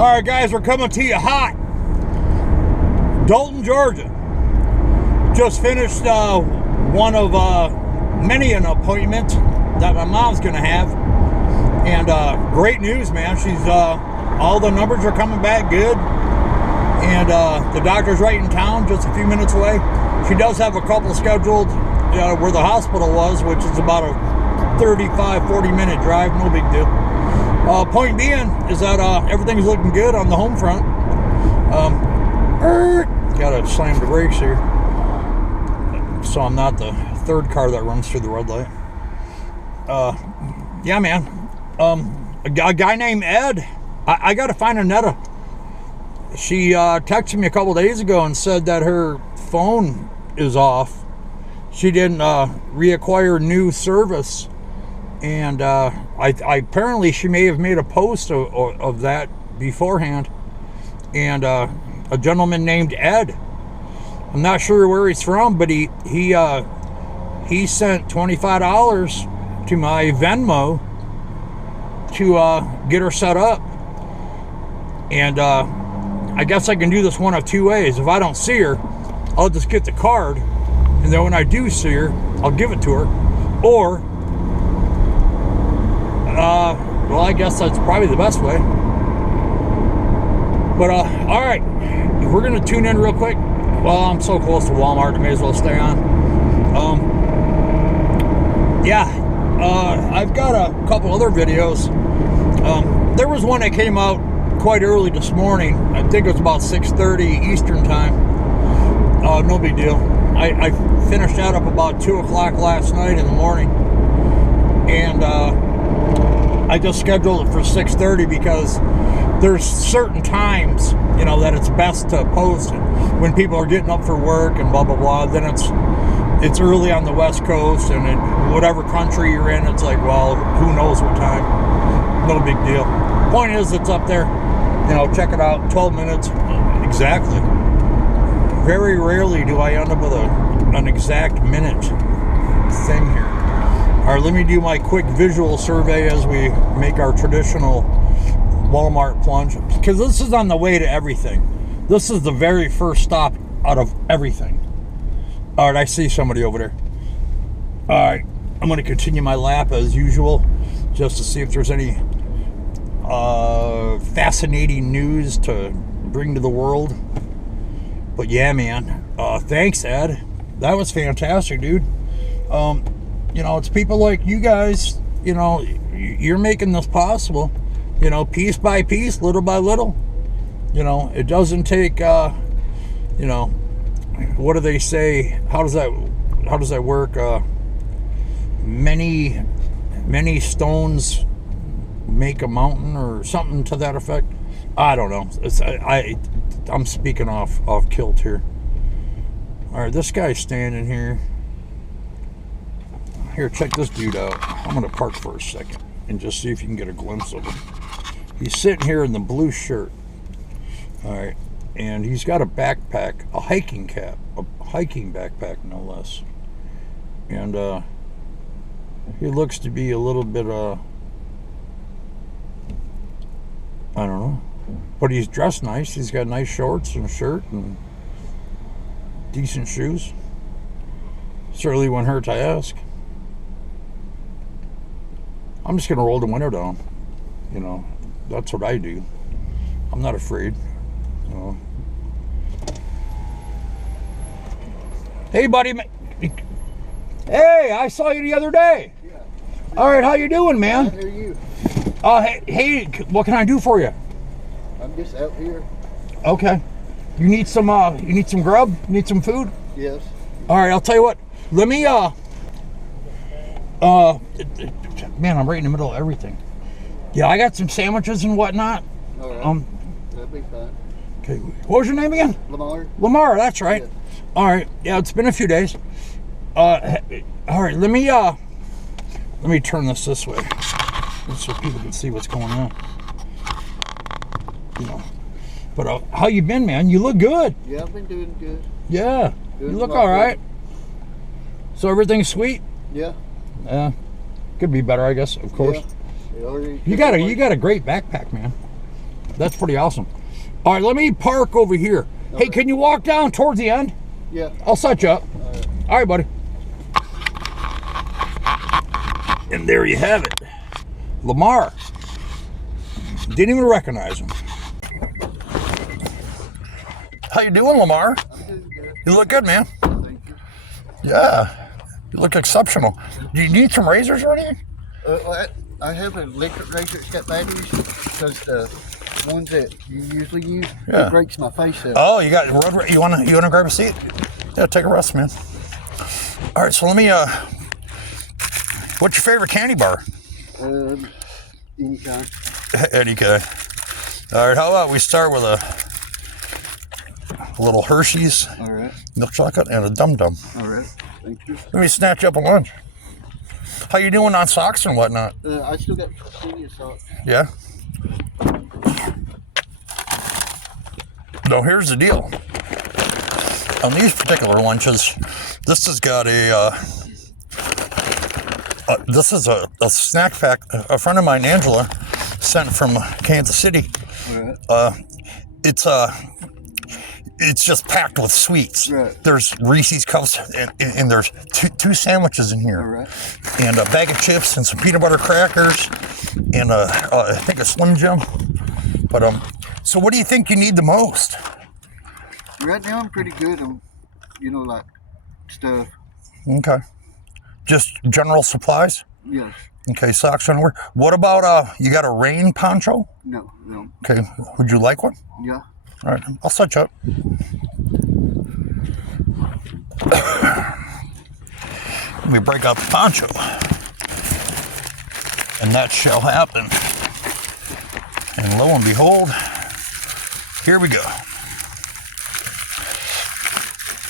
All right, guys, we're coming to you hot. Dalton, Georgia. Just finished one of many an appointment that my mom's going to have. And great news, man. She's all the numbers are coming back good. And the doctor's right in town, just a few minutes away. She does have a couple scheduled where the hospital was, which is about a 35-40 minute drive, no big deal. Point being is that everything's looking good on the home front. Gotta slam the brakes here so I'm not the third car that runs through the red light. Yeah, man. A guy named Ed, I gotta find Annetta. She texted me a couple days ago and said that her phone is off. She didn't reacquire new service. And I apparently she may have made a post of that beforehand. And a gentleman named Ed, I'm not sure where he's from, but he sent $25 to my Venmo to get her set up. And I guess I can do this one of two ways. If I don't see her, I'll just get the card, and then when I do see her, I'll give it to her. Or well, I guess that's probably the best way. But, all right, we're going to tune in real quick. Well, I'm so close to Walmart, I may as well stay on. I've got a couple other videos. There was one that came out quite early this morning. I think it was about 6:30 Eastern time. No big deal. I finished that up about 2 o'clock last night in the morning. And, I just scheduled it for 6:30 because there's certain times, that it's best to post it. When people are getting up for work and blah, blah, blah, then it's early on the West Coast, and in whatever country you're in, it's like, well, who knows what time. No big deal. Point is, it's up there. Check it out. 12 minutes. Exactly. Very rarely do I end up with an exact minute thing here. All right, let me do my quick visual survey as we make our traditional Walmart plunge, because this is on the way to everything. This is the very first stop out of everything. All right, I see somebody over there. All right, I'm going to continue my lap as usual, just to see if there's any fascinating news to bring to the world. But yeah, man, thanks, Ed. That was fantastic, dude. It's people like you guys, you're making this possible, piece by piece, little by little. It doesn't take, what do they say? How does that work? Many stones make a mountain, or something to that effect. I don't know. I'm speaking off kilt here. All right, this guy's standing here. Here, check this dude out. I'm going to park for a second and just see if you can get a glimpse of him. He's sitting here in the blue shirt. All right. And he's got a backpack, a hiking backpack, no less. And he looks to be a little bit, I don't know. But he's dressed nice. He's got nice shorts and a shirt and decent shoes. Certainly wouldn't hurt to ask. I'm just going to roll the window down. That's what I do. I'm not afraid. Hey, buddy. Hey, I saw you the other day. Yeah. All right, how you doing, man? How are you? Hey, what can I do for you? I'm just out here. Okay. You need some grub? You need some food? Yes. All right, I'll tell you what. Let me, man, I'm right in the middle of everything. Yeah, I got some sandwiches and whatnot. All right. That'd be fine. Okay. What was your name again? Lamar. Lamar, that's right. Yeah. All right. Yeah, it's been a few days. All right, let me turn this way so people can see what's going on. But how you been, man? You look good. Yeah, I've been doing good. Yeah. You look all right. So everything's sweet? Yeah. Yeah. Could be better, I guess, of course. Yeah. You got a great backpack, man. That's pretty awesome. All right, let me park over here. Hey, can you walk down towards the end? Yeah. I'll set you up. All right, buddy. And there you have it. Lamar. Didn't even recognize him. How you doing, Lamar? I'm doing good. You look good, man. Thank you. Yeah. You look exceptional. Do you need some razors or anything? I have a electric razor that's got batteries because the ones that you usually use, Yeah. it breaks my face up. Oh, you got road. You wanna grab a seat? Yeah, take a rest, man. All right, so let me. What's your favorite candy bar? Any kind. Any kind. All right, how about we start with a little Hershey's All right. milk chocolate and a Dum Dum. All right. Thank you. Let me snatch up a lunch. How you doing on socks and whatnot? I still got plenty of socks. Yeah. No, here's the deal. On these particular lunches, this has got this is a snack pack. A friend of mine, Angela, sent from Kansas City. All right. It's just packed with sweets. Right. There's Reese's Cups, and there's two sandwiches in here. All right. And a bag of chips and some peanut butter crackers and I think a Slim Jim. But so what do you think you need the most? Right now, I'm pretty good on, like stuff. Okay. Just general supplies? Yes. Okay, socks and underwear. What about you got a rain poncho? No. Okay, would you like one? Yeah. All right, I'll set you up. We break out the poncho. And that shall happen. And lo and behold, here we go.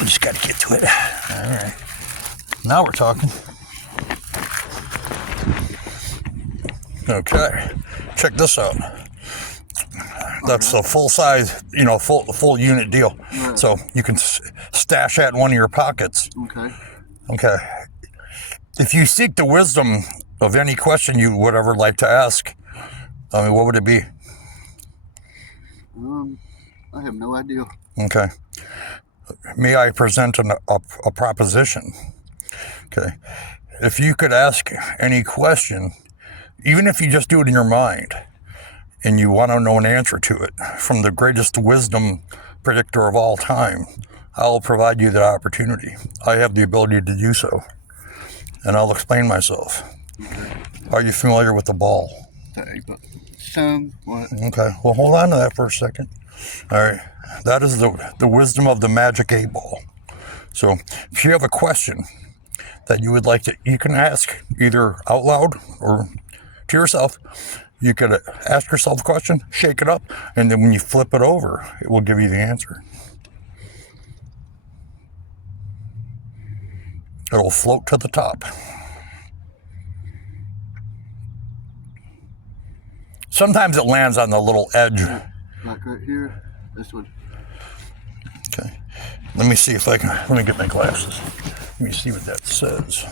We just got to get to it. All right. Now we're talking. Okay. Check this out. That's a full size, full unit deal. Right. So you can stash that in one of your pockets. Okay. If you seek the wisdom of any question you would ever like to ask, what would it be? I have no idea. Okay. May I present a proposition? Okay. If you could ask any question, even if you just do it in your mind, and you want to know an answer to it from the greatest wisdom predictor of all time, I'll provide you that opportunity. I have the ability to do so. And I'll explain myself. Are you familiar with the ball? Somewhat. Okay, well, hold on to that for a second. All right, that is the wisdom of the magic 8-ball. So if you have a question that you would like to, you can ask either out loud or to yourself. You could ask yourself a question, shake it up, and then when you flip it over, it will give you the answer. It'll float to the top. Sometimes it lands on the little edge. Like right here. This one. Okay. Let me see if I can. Let me get my glasses. Let me see what that says.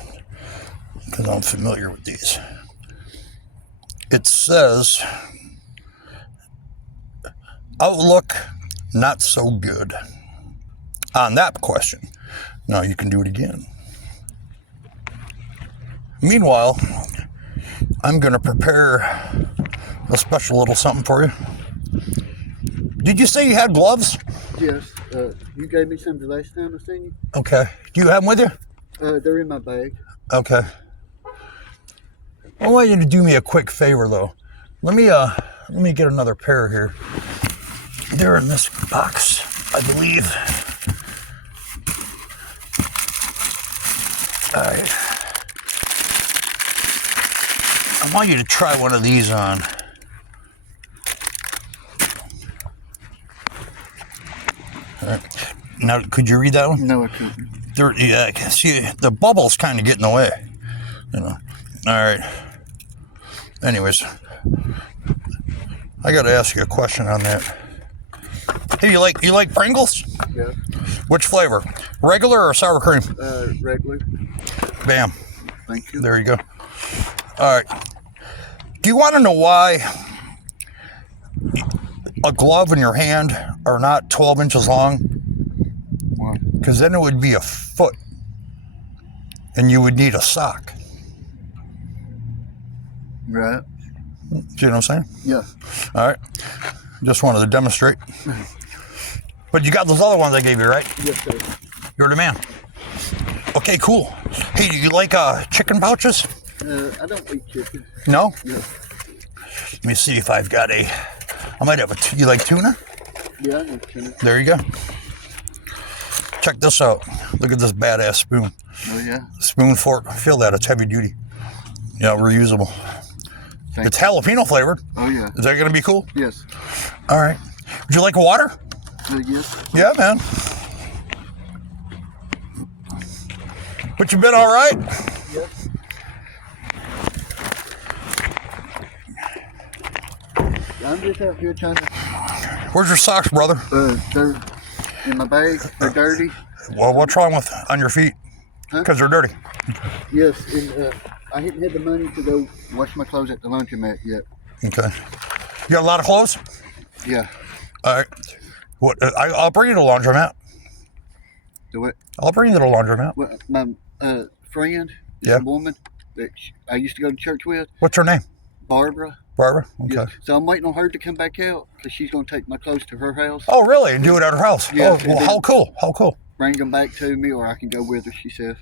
Because I'm familiar with these. It says, outlook not so good on that question. Now you can do it again. Meanwhile, I'm going to prepare a special little something for you. Did you say you had gloves? Yes. You gave me some the last time I seen you. Okay. Do you have them with you? They're in my bag. Okay. I want you to do me a quick favor, though. Let me get another pair here. They're in this box, I believe. All right. I want you to try one of these on. All right. Now, could you read that one? No, I couldn't. Yeah, see, the bubble's kind of getting away. All right. Anyways, I got to ask you a question on that. Hey, you like Pringles? Yeah. Which flavor? Regular or sour cream? Regular. Bam. Thank you. There you go. All right. Do you want to know why a glove in your hand are not 12 inches long? Why? Because then it would be a foot, and you would need a sock. Right. Do you know what I'm saying? Yeah. All right. Just wanted to demonstrate. But you got those other ones I gave you, right? Yes, sir. You're the man. Okay, cool. Hey, do you like chicken pouches? I don't eat chicken. No? Yeah. Let me see if I've got I might have you like tuna? Yeah, I know tuna. There you go. Check this out. Look at this badass spoon. Oh, yeah? Spoon, fork. Feel that. It's heavy duty. Yeah, reusable. It's jalapeno flavored. Oh, yeah. Is that going to be cool? Yes. All right. Would you like water? Yes. Yeah, man. But you've been all right? Yes. I'm just out here trying to... Where's your socks, brother? They're in my bag. They're dirty. Well, what's wrong with on your feet? Because they're dirty. Yes, and I haven't had the money to go wash my clothes at the laundromat yet. Okay. You got a lot of clothes? Yeah. All right. What? I'll bring you to the laundromat. Do it. I'll bring you to the laundromat. Well, my friend is Yeah. a woman that I used to go to church with. What's her name? Barbara. Barbara? Okay. Yeah. So I'm waiting on her to come back out because she's going to take my clothes to her house. Oh, really? And do it at her house? Yeah, Oh, well, how cool. How cool. Bring them back to me, or I can go with her, she says.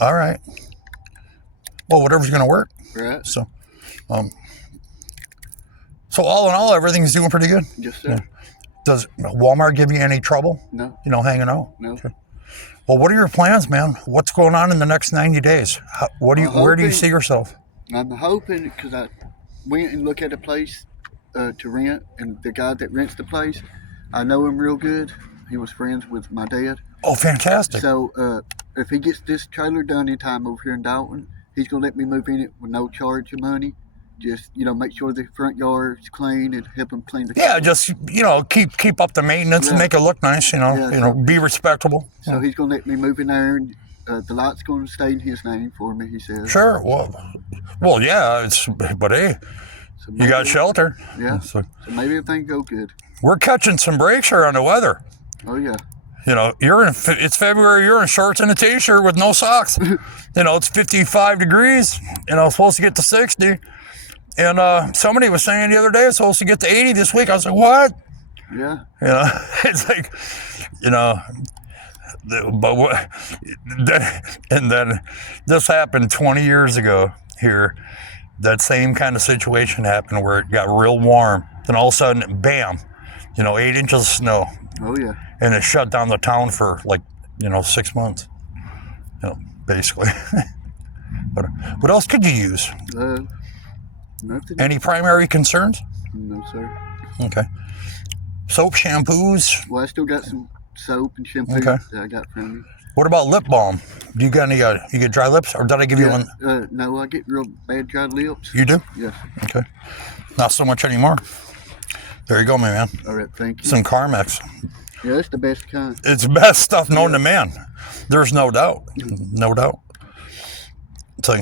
All right. Well, whatever's going to work. Right. So all in all, everything's doing pretty good. Yes, sir. Yeah. Does Walmart give you any trouble? No. Hanging out? No. Okay. Well, what are your plans, man? What's going on in the next 90 days? Where do you see yourself? I'm hoping, because I went and looked at a place to rent, and the guy that rents the place, I know him real good. He was friends with my dad. Oh, fantastic. So if he gets this trailer done in time over here in Dalton, he's going to let me move in it with no charge of money. Just, make sure the front yard's clean and help him clean the car. Yeah, just, keep up the maintenance and make it look nice, be respectable. So he's going to let me move in there, and the lot's going to stay in his name for me, he says. Sure. Well, yeah, but hey, So you got shelter. Yeah. So maybe everything go good. we're catching some breaks here on the weather. Oh, yeah. It's February, you're in shorts and a t-shirt with no socks. It's 55 degrees, supposed to get to 60. And somebody was saying the other day it's supposed to get to 80 this week. I was like, what? Yeah. It's like, but what? And then this happened 20 years ago here. That same kind of situation happened where it got real warm. Then all of a sudden, bam, 8 inches of snow. Oh, yeah. And it shut down the town for 6 months, basically. But what else could you use? Nothing. Any primary concerns? No, sir. Okay. Soap, shampoos? Well, I still got some soap and shampoo Okay. that I got from you. What about lip balm? Do you got any, you get dry lips? Or did I give you one? No, I get real bad dry lips. You do? Yes. Okay. Not so much anymore. There you go, my man. All right, thank you. Some Carmex. Yeah, that's the best kind. It's the best stuff known to man. There's no doubt. No doubt. So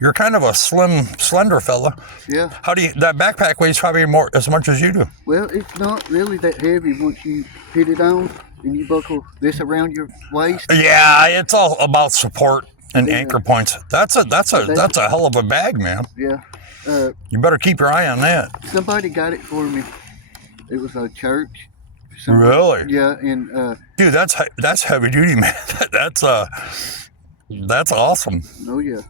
you're kind of a slender fella. Yeah. That backpack weighs probably as much as you do. Well, it's not really that heavy once you hit it on and you buckle this around your waist. Yeah, it's all about support and anchor points. That's a hell of a bag, man. Yeah. You better keep your eye on that. Somebody got it for me. It was a church. Really? Yeah, and dude, that's heavy duty, man. That's awesome. Oh yeah.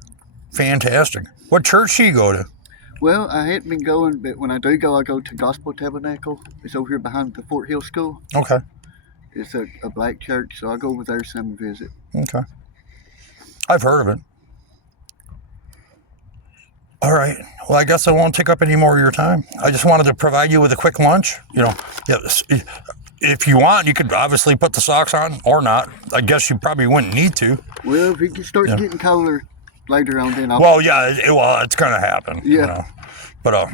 Fantastic. What church do you go to? Well, I hadn't been going, but when I do go, I go to Gospel Tabernacle. It's over here behind the Fort Hill School. Okay. It's a black church, so I go over there some and visit. Okay. I've heard of it. All right. Well, I guess I won't take up any more of your time. I just wanted to provide you with a quick lunch. If you want, you could obviously put the socks on or not. I guess you probably wouldn't need to. Well, if it starts getting colder later on, then I'll... Well, yeah, it's going to happen. Yeah. But,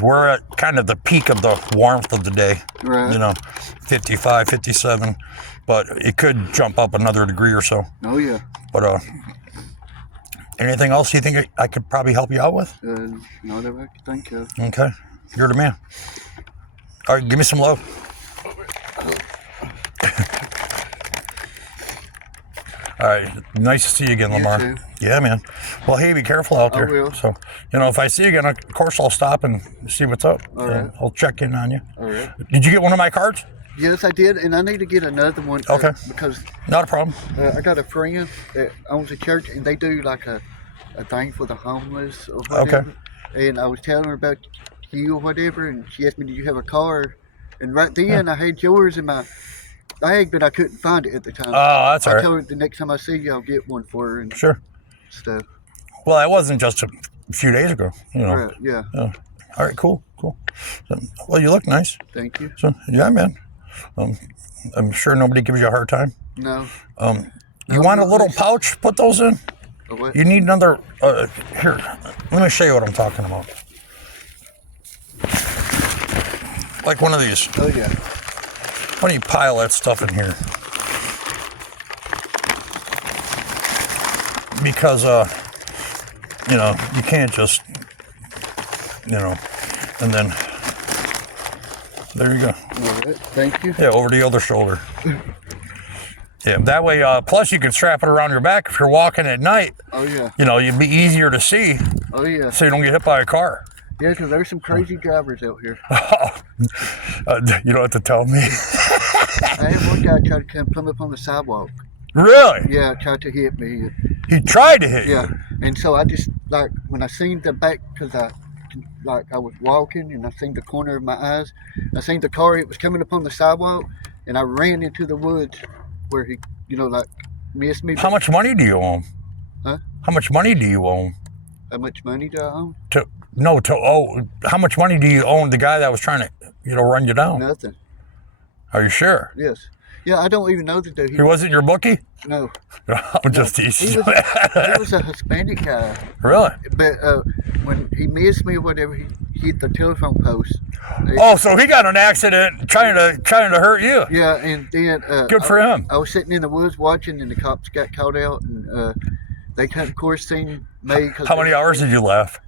we're at kind of the peak of the warmth of the day. Right. 55, 57. But it could jump up another degree or so. Oh, yeah. But, anything else you think I could probably help you out with? Not that I can think of. Okay. You're the man. All right, give me some love. All right, nice to see you again, Lamar. You too. Yeah, man. Well, hey, be careful out there. I will. So, if I see you again, of course I'll stop and see what's up. All right. I'll check in on you. All right. Did you get one of my cards? Yes, I did, and I need to get another one. Okay. Because Not a problem. I got a friend that owns a church, and they do like a thing for the homeless or whatever. Okay. And I was telling her about you or whatever, and she asked me, "Do you have a card?" And right then, I had yours in my bag, but I couldn't find it at the time. Oh, that's all right. I told her the next time I see you, I'll get one for her and Sure. stuff. Well, that wasn't just a few days ago. Right, yeah. All right, cool. So, well, you look nice. Thank you. So, yeah, man. I'm sure nobody gives you a hard time. No. You want a little pouch? Put those in. A what? You need another. Here, let me show you what I'm talking about. Like one of these. Oh, yeah. Why don't you pile that stuff in here? Because, you can't just, and then, there you go. All right. Thank you. Yeah, over the other shoulder. Yeah, that way, plus you can strap it around your back if you're walking at night. Oh, yeah. You'd be easier to see. Oh, yeah. So you don't get hit by a car. Yeah, because there's some crazy drivers out here. You don't have to tell me. I had one guy try to come up on the sidewalk. Really? Yeah, tried to hit me. He tried to hit you? Yeah, and so I just, when I seen the back, because I was walking and I seen the corner of my eyes, I seen the car, it was coming up on the sidewalk, and I ran into the woods where he, missed me. How much money do you owe him? Huh? How much money do you owe him? How much money do I own? How much money do you owe the guy that was trying to, run you down? Nothing. Are you sure? Yes. Yeah, I don't even know the dude. He wasn't your bookie? No. I'm just teasing. He was a Hispanic guy. Really? But when he missed me or whatever, he hit the telephone post. Oh, so he got in an accident trying to hurt you? Yeah, and then good for him. I was sitting in the woods watching, and the cops got called out, and they had, of course, seen me. How many hours did you laugh?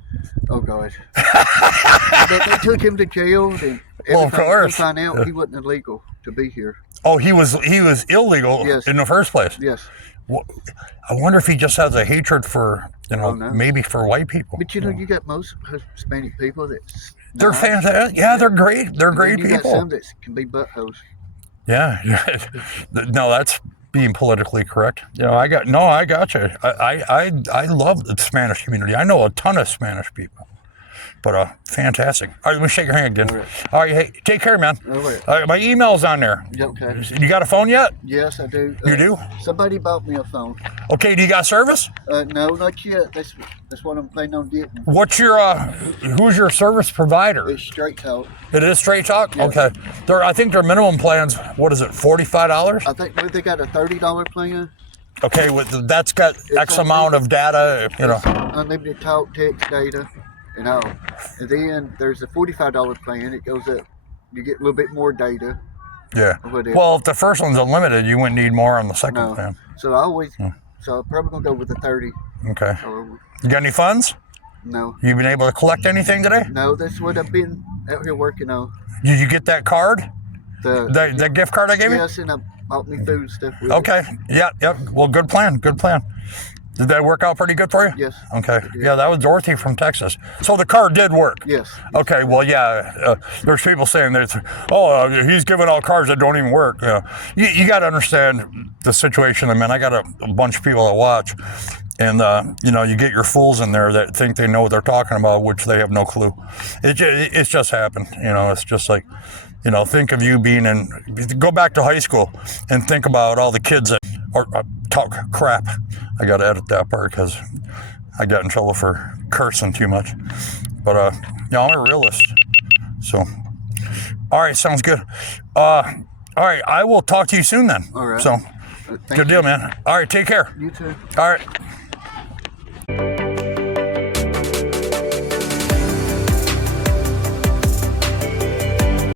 Oh God! But they took him to jail, and of course, find out he wasn't illegal to be here. Oh, he was illegal in the first place. Yes. Well, I wonder if he just has a hatred for maybe for white people. But you got most Hispanic people they're fantastic. Yeah, they're great. They're great people. You got some that can be buttholes. Yeah. No, that's being politically correct. I got you. I love the Spanish community. I know a ton of Spanish people. But fantastic. All right, let me shake your hand again. All right, hey, take care, man. All right. My email's on there. Okay. You got a phone yet? Yes, I do. You do? Somebody bought me a phone. Okay, do you got service? No, not yet. That's what I'm planning on getting. What's your who's your service provider? It's Straight Talk. It is Straight Talk? Yeah. Okay. I think their minimum plan's, what is it, $45? I think they got a $30 plan. Okay, that's got X amount of data, Unlimited talk, text, data. And then there's a $45 plan. It goes up. You get a little bit more data. Yeah. Well, if the first one's unlimited, you wouldn't need more on the second plan. So so I'm probably gonna go with the 30. Okay. You got any funds? No. You been able to collect anything today? No, that's what I've been out here working on. Did you get that card? The gift card I gave you? Yes, and I bought me food stuff with Okay. it. Yep. Well, good plan. Did that work out pretty good for you? Yes. Okay. Yeah, that was Dorothy from Texas. So the card did work? Yes. Okay, well, yeah, there's people saying that, he's giving out cards that don't even work. You got to understand the situation I'm in. I got a bunch of people that watch, and, you get your fools in there that think they know what they're talking about, which they have no clue. It's just happened. It's just like, think of you go back to high school and think about all the kids that talk crap. I got to edit that part because I got in trouble for cursing too much. But, I'm a realist. So, all right, sounds good. All right, I will talk to you soon then. All right. So, good deal, man. All right, take care. You too. All right.